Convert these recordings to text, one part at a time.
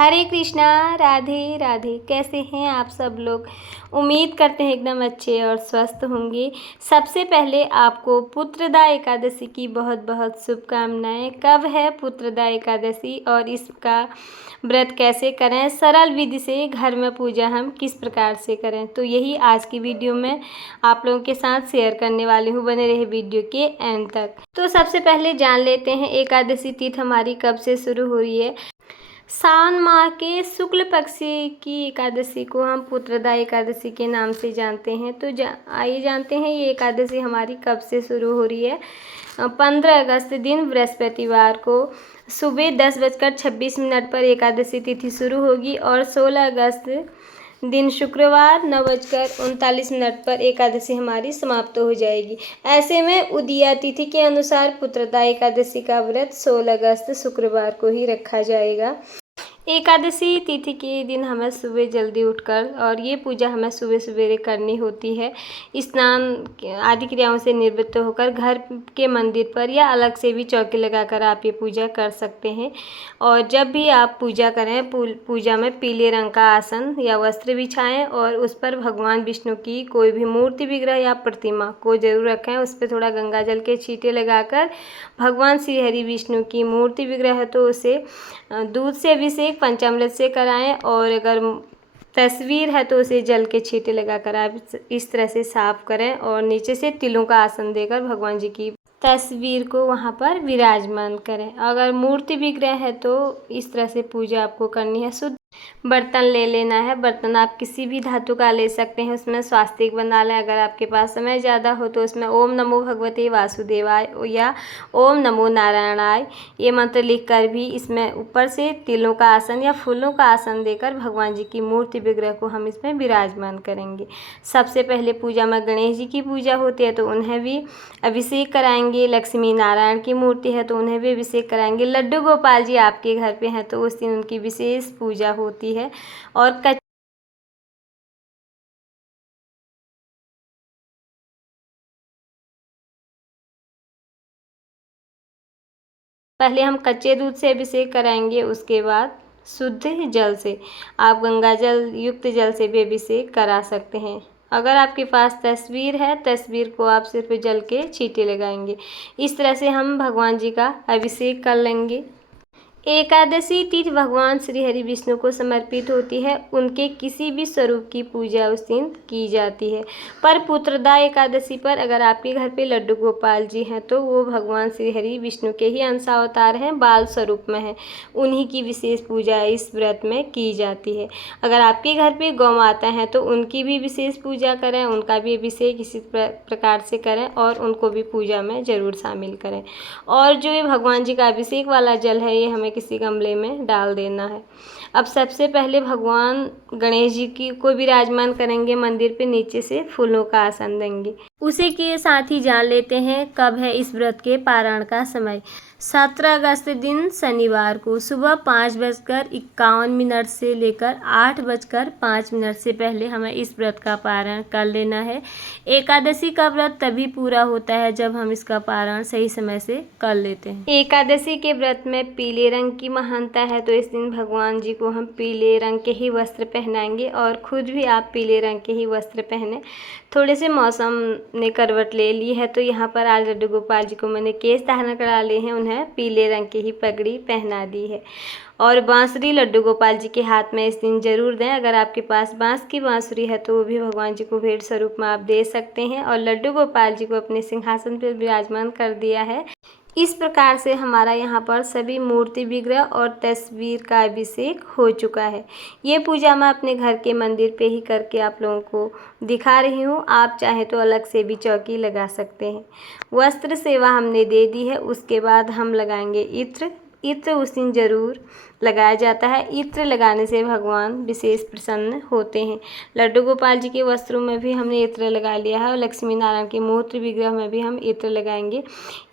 हरे कृष्णा। राधे राधे। कैसे हैं आप सब लोग? उम्मीद करते हैं एकदम अच्छे और स्वस्थ होंगे। सबसे पहले आपको पुत्रदा एकादशी की बहुत बहुत शुभकामनाएं। कब है पुत्रदा एकादशी और इसका व्रत कैसे करें, सरल विधि से घर में पूजा हम किस प्रकार से करें, तो यही आज की वीडियो में आप लोगों के साथ शेयर करने वाली हूँ। बने रहे वीडियो के एंड तक। तो सबसे पहले जान लेते हैं एकादशी तिथि हमारी कब से शुरू हो रही है। सावन माह के शुक्ल पक्ष की एकादशी को हम पुत्रदा एकादशी के नाम से जानते हैं। तो आइए जानते हैं ये एकादशी हमारी कब से शुरू हो रही है। 15 अगस्त दिन बृहस्पतिवार को सुबह 10:26 पर एकादशी तिथि शुरू होगी और 16 अगस्त दिन शुक्रवार 9:39 पर एकादशी हमारी समाप्त हो जाएगी। ऐसे में उदया तिथि के अनुसार पुत्रदा एकादशी का व्रत 16 अगस्त शुक्रवार को ही रखा जाएगा। एकादशी तिथि के दिन हमें सुबह जल्दी उठकर और ये पूजा हमें सुबह सवेरे करनी होती है। स्नान आदि क्रियाओं से निवृत्त होकर घर के मंदिर पर या अलग से भी चौकी लगाकर आप ये पूजा कर सकते हैं। और जब भी आप पूजा करें, पूजा में पीले रंग का आसन या वस्त्र बिछाएं और उस पर भगवान विष्णु की कोई भी मूर्ति, विग्रह या प्रतिमा को जरूर रखें। उस पर थोड़ा गंगा जल के छींटे लगाकर भगवान श्री हरि विष्णु की मूर्ति, विग्रह है तो उसे दूध से अभिषेक पंचामृत से कराएं और अगर तस्वीर है तो उसे जल के छींटे लगाकर आप इस तरह से साफ करें और नीचे से तिलों का आसन देकर भगवान जी की तस्वीर को वहाँ पर विराजमान करें। अगर मूर्ति विग्रह है तो इस तरह से पूजा आपको करनी है। शुद्ध बर्तन ले लेना है। बर्तन आप किसी भी धातु का ले सकते हैं, उसमें स्वास्तिक बना लें। अगर आपके पास समय ज़्यादा हो तो उसमें ओम नमो भगवते वासुदेवाय या ओम नमो नारायणाय ये मंत्र लिखकर भी इसमें ऊपर से तिलों का आसन या फूलों का आसन देकर भगवान जी की मूर्ति विग्रह को हम इसमें विराजमान करेंगे। सबसे पहले पूजा में गणेश जी की पूजा होती है तो उन्हें भी अभिषेक कराएंगे। लक्ष्मी नारायण की मूर्ति है तो उन्हें भी अभिषेक कराएंगे। लड्डू गोपाल जी आपके घर पे हैं तो उस दिन उनकी विशेष पूजा होती है। और पहले हम कच्चे दूध से अभिषेक कराएंगे, उसके बाद शुद्ध जल से आप गंगा जल युक्त जल से भी अभिषेक करा सकते हैं। अगर आपके पास तस्वीर है, तस्वीर को आप सिर्फ जल के छींटे लगाएंगे। इस तरह से हम भगवान जी का अभिषेक कर लेंगे। एकादशी तिथि भगवान श्री हरि विष्णु को समर्पित होती है। उनके किसी भी स्वरूप की पूजा उस दिन की जाती है। पर पुत्रदा एकादशी पर अगर आपके घर पे लड्डू गोपाल जी हैं तो वो भगवान श्री हरि विष्णु के ही अंशावतार हैं, बाल स्वरूप में हैं। उन्हीं की विशेष पूजा इस व्रत में की जाती है। अगर आपके घर पे गौ माता हैं तो उनकी भी विशेष पूजा करें, उनका भी अभिषेक इसी प्रकार से करें और उनको भी पूजा में ज़रूर शामिल करें। और जो ये भगवान जी का अभिषेक वाला जल है ये हमें किसी गमले में डाल देना है। अब सबसे पहले भगवान गणेश जी की को विराजमान करेंगे मंदिर पे, नीचे से फूलों का आसन देंगे। उसी के साथ ही जान लेते हैं कब है इस व्रत के पारण का समय। 17 अगस्त दिन शनिवार को सुबह 5:51 से लेकर 8:05 से पहले हमें इस व्रत का पारण कर लेना है। एकादशी का व्रत तभी पूरा होता है जब हम इसका पारण सही समय से कर लेते हैं। एकादशी के व्रत में पीले रंग की महानता है तो इस दिन भगवान जी को हम पीले रंग के ही वस्त्र पहनाएंगे और खुद भी आप पीले रंग के ही वस्त्र पहने। थोड़े से मौसम ने करवट ले ली है तो यहाँ पर आज लड्डू गोपाल जी को मैंने केश धारण करा लिए हैं, उन्हें पीले रंग की ही पगड़ी पहना दी है। और बांसुरी लड्डू गोपाल जी के हाथ में इस दिन जरूर दें। अगर आपके पास बांस की बांसुरी है तो वो भी भगवान जी को भेंट स्वरूप में आप दे सकते हैं। और लड्डू गोपाल जी को अपने सिंहासन पर विराजमान कर दिया है। इस प्रकार से हमारा यहाँ पर सभी मूर्ति, विग्रह और तस्वीर का अभिषेक हो चुका है। ये पूजा मैं अपने घर के मंदिर पे ही करके आप लोगों को दिखा रही हूँ। आप चाहे तो अलग से भी चौकी लगा सकते हैं। वस्त्र सेवा हमने दे दी है। उसके बाद हम लगाएंगे इत्र। इत्र उस दिन जरूर लगाया जाता है। इत्र लगाने से भगवान विशेष प्रसन्न होते हैं। लड्डू गोपाल जी के वस्त्रों में भी हमने इत्र लगा लिया है और लक्ष्मी नारायण के मूर्ति विग्रह में भी हम इत्र लगाएंगे।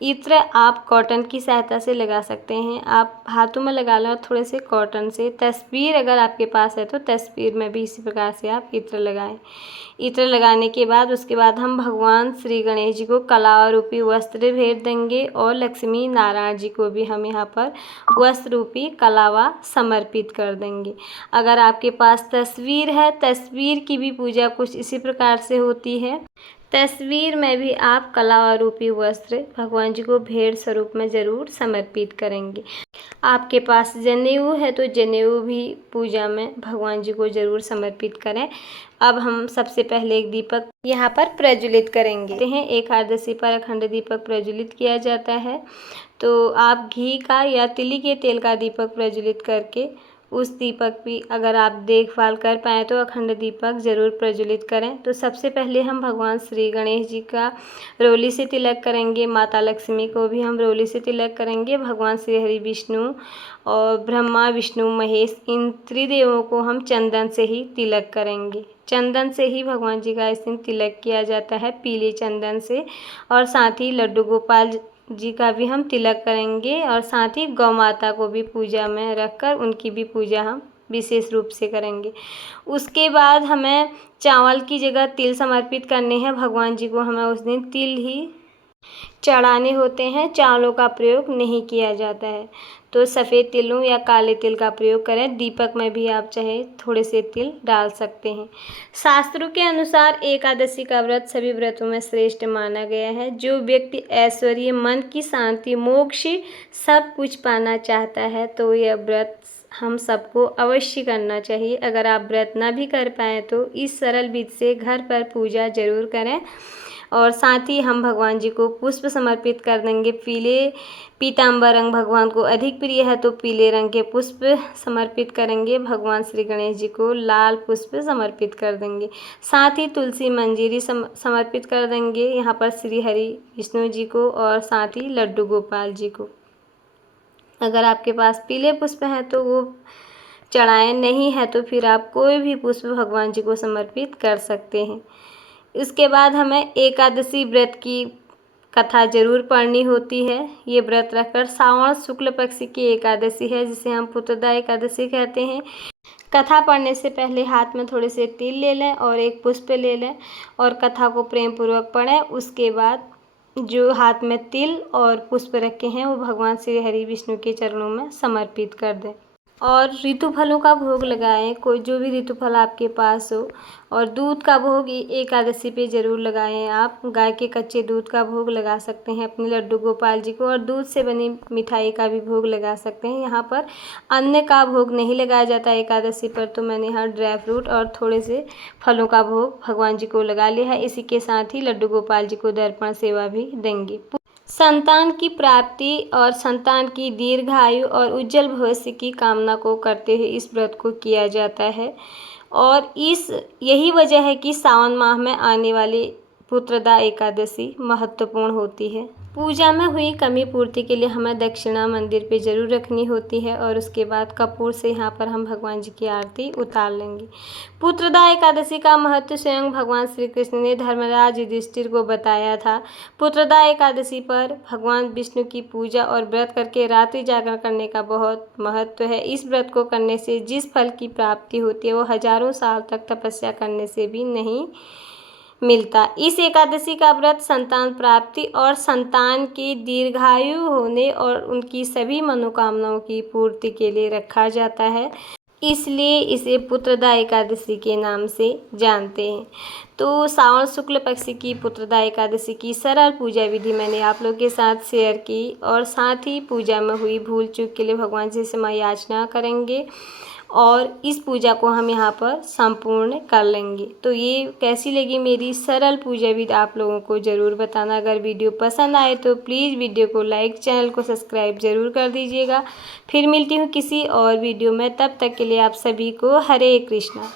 इत्र आप कॉटन की सहायता से लगा सकते हैं, आप हाथों में लगा लें और थोड़े से कॉटन से। तस्वीर अगर आपके पास है तो तस्वीर में भी इसी प्रकार से आप इत्र लगाएं। इत्र लगाने के बाद उसके बाद हम भगवान श्री गणेश जी को कलावा रूपी वस्त्र भेंट देंगे और लक्ष्मी नारायण जी को भी हम यहाँ पर वस्त्र रूपी कलावा अलावा समर्पित कर देंगे। अगर आपके पास तस्वीर है, तस्वीर की भी पूजा कुछ इसी प्रकार से होती है। तस्वीर में भी आप कला रूपी वस्त्र भगवान जी को भेंट स्वरूप में ज़रूर समर्पित करेंगे। आपके पास जनेऊ है तो जनेऊ भी पूजा में भगवान जी को ज़रूर समर्पित करें। अब हम सबसे पहले एक दीपक यहाँ पर प्रज्वलित करेंगे। एकादशी पर अखंड दीपक प्रज्वलित किया जाता है, तो आप घी का या तिली के तेल का दीपक प्रज्वलित करके उस दीपक भी अगर आप देखभाल कर पाएँ तो अखंड दीपक ज़रूर प्रज्वलित करें। तो सबसे पहले हम भगवान श्री गणेश जी का रोली से तिलक करेंगे, माता लक्ष्मी को भी हम रोली से तिलक करेंगे, भगवान श्री हरि विष्णु और ब्रह्मा विष्णु महेश इन त्रिदेवों को हम चंदन से ही तिलक करेंगे। चंदन से ही भगवान जी का इस दिन तिलक किया जाता है, पीले चंदन से। और साथ ही लड्डू गोपाल जी का भी हम तिलक करेंगे और साथ ही गौ माता को भी पूजा में रखकर उनकी भी पूजा हम विशेष रूप से करेंगे। उसके बाद हमें चावल की जगह तिल समर्पित करने हैं भगवान जी को। हमें उस दिन तिल ही चढ़ाने होते हैं, चावलों का प्रयोग नहीं किया जाता है। तो सफ़ेद तिलों या काले तिल का प्रयोग करें। दीपक में भी आप चाहे थोड़े से तिल डाल सकते हैं। शास्त्रों के अनुसार एकादशी का व्रत सभी व्रतों में श्रेष्ठ माना गया है। जो व्यक्ति ऐश्वर्य, मन की शांति, मोक्ष सब कुछ पाना चाहता है तो यह व्रत हम सबको अवश्य करना चाहिए। अगर आप व्रत ना भी कर पाएँ तो इस सरल विधि से घर पर पूजा जरूर करें। और साथ ही हम भगवान जी को पुष्प समर्पित कर देंगे। पीताम्बर रंग भगवान को अधिक प्रिय है तो पीले रंग के पुष्प समर्पित करेंगे। भगवान श्री गणेश जी को लाल पुष्प समर्पित कर देंगे। साथ ही तुलसी मंजीरी समर्पित कर देंगे यहाँ पर श्री हरि विष्णु जी को और साथ ही लड्डू गोपाल जी को। अगर आपके पास पीले पुष्प हैं तो वो चढ़ाएं, नहीं है तो फिर आप कोई भी पुष्प भगवान जी को समर्पित कर सकते हैं। इसके बाद हमें एकादशी व्रत की कथा जरूर पढ़नी होती है। ये व्रत रखकर श्रावण शुक्ल पक्ष की एकादशी है जिसे हम पुत्रदा एकादशी कहते हैं। कथा पढ़ने से पहले हाथ में थोड़े से तिल ले लें और एक पुष्प ले लें और कथा को प्रेम पूर्वक पढ़ें। उसके बाद जो हाथ में तिल और पुष्प रखे हैं वो भगवान श्री हरि विष्णु के चरणों में समर्पित कर दें और ऋतु फलों का भोग लगाएं। कोई जो भी ऋतु फल आपके पास हो। और दूध का भोग एकादशी पे ज़रूर लगाएं। आप गाय के कच्चे दूध का भोग लगा सकते हैं अपने लड्डू गोपाल जी को और दूध से बनी मिठाई का भी भोग लगा सकते हैं। यहाँ पर अन्न का भोग नहीं लगाया जाता एकादशी पर, तो मैंने यहाँ ड्राई फ्रूट और थोड़े से फलों का भोग भगवान जी को लगा लिया है। इसी के साथ ही लड्डू गोपाल जी को दर्पण सेवा भी देंगे। संतान की प्राप्ति और संतान की दीर्घायु और उज्जवल भविष्य की कामना को करते हुए इस व्रत को किया जाता है। और यही वजह है कि सावन माह में आने वाली पुत्रदा एकादशी महत्वपूर्ण होती है। पूजा में हुई कमी पूर्ति के लिए हमें दक्षिणा मंदिर पे ज़रूर रखनी होती है और उसके बाद कपूर से यहाँ पर हम भगवान जी की आरती उतार लेंगे। पुत्रदा एकादशी का महत्व स्वयं भगवान श्री कृष्ण ने धर्मराज युधिष्ठिर को बताया था। पुत्रदा एकादशी पर भगवान विष्णु की पूजा और व्रत करके रात्रि जागरण करने का बहुत महत्व है। इस व्रत को करने से जिस फल की प्राप्ति होती है वो हजारों साल तक तपस्या करने से भी नहीं मिलता। इस एकादशी का व्रत संतान प्राप्ति और संतान की दीर्घायु होने और उनकी सभी मनोकामनाओं की पूर्ति के लिए रखा जाता है, इसलिए इसे पुत्रदा एकादशी के नाम से जानते हैं। तो श्रावण शुक्ल पक्ष की पुत्रदा एकादशी की सरल पूजा विधि मैंने आप लोगों के साथ शेयर की और साथ ही पूजा में हुई भूल चूक के लिए भगवान जी से याचना करेंगे और इस पूजा को हम यहाँ पर संपूर्ण कर लेंगे। तो ये कैसी लगी मेरी सरल पूजा विधि आप लोगों को ज़रूर बताना। अगर वीडियो पसंद आए तो प्लीज़ वीडियो को लाइक, चैनल को सब्सक्राइब ज़रूर कर दीजिएगा। फिर मिलती हूँ किसी और वीडियो में, तब तक के लिए आप सभी को हरे कृष्णा।